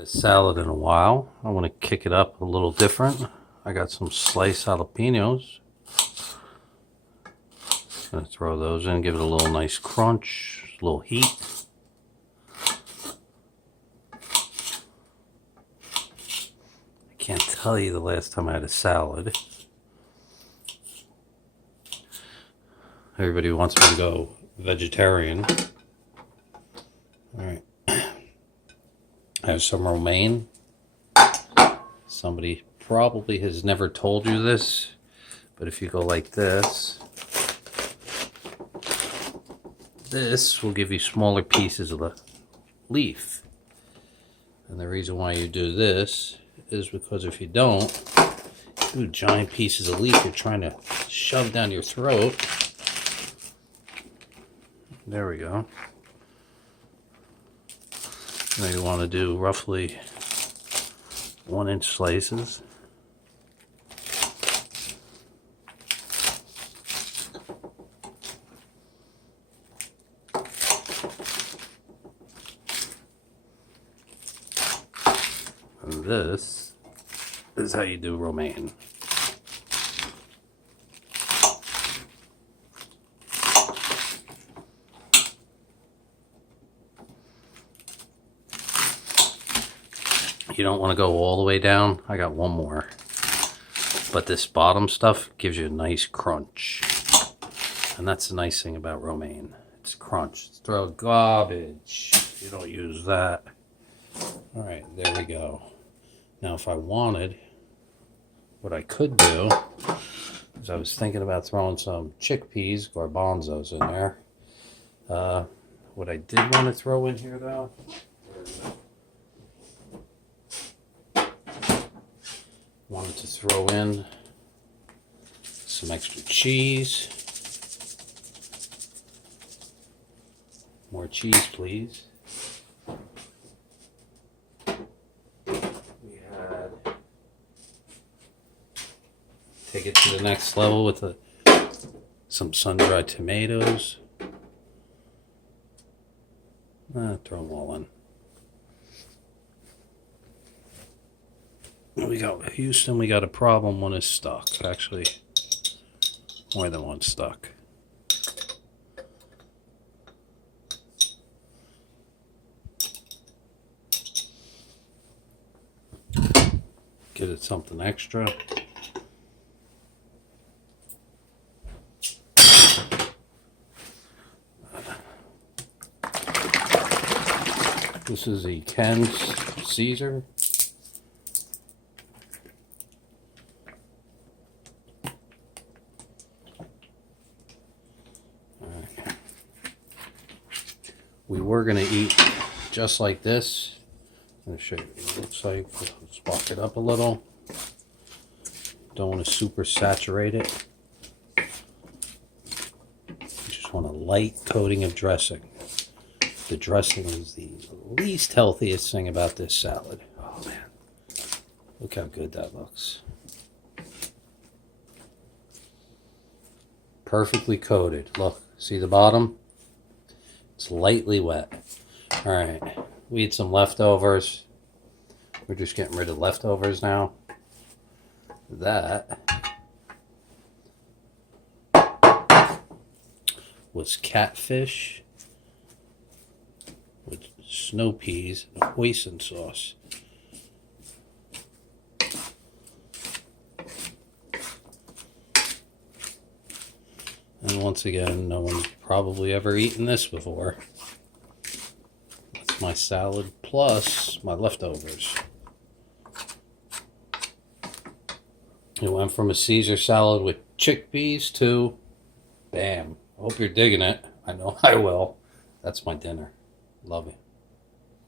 A salad in a while. I want to kick it up a little different. I got some sliced jalapenos. Gonna throw those in, give it a little nice crunch, a little heat. I can't tell you the last time I had a salad. Everybody wants me to go vegetarian. All right. I have some romaine. Somebody probably has never told you this, but if you go like this, this will give you smaller pieces of the leaf. And the reason why you do this is because if you don't, do giant pieces of leaf you're trying to shove down your throat. There we go. Now you want to do roughly 1-inch slices. And this is how you do romaine. You don't want to go all the way down. I got one more. But this bottom stuff gives you a nice crunch. And that's the nice thing about romaine. It's crunch. Throw garbage. You don't use that. Alright, there we go. Now if I wanted, what I could do is I was thinking about throwing some chickpeas, garbanzos in there. What I did want to throw in here though, wanted to throw in some extra cheese. More cheese, please. We had take it to the next level with some sun-dried tomatoes. Throw them all in. We got Houston, we got a problem. One is stuck. Actually, more than one stuck. Get it something extra. This is a Ken's Caesar. We were going to eat just like this. I'm going to show you what it looks like. Let's walk it up a little. Don't want to super saturate it. You just want a light coating of dressing. The dressing is the least healthiest thing about this salad. Oh man, look how good that looks. Perfectly coated. Look, see the bottom? It's lightly wet. All right, we had some leftovers. We're just getting rid of leftovers now. That was catfish with snow peas and hoisin sauce. And once again, no one's probably ever eaten this before. That's my salad plus my leftovers. It went from a Caesar salad with chickpeas to, bam. I hope you're digging it. I know I will. That's my dinner. Love it.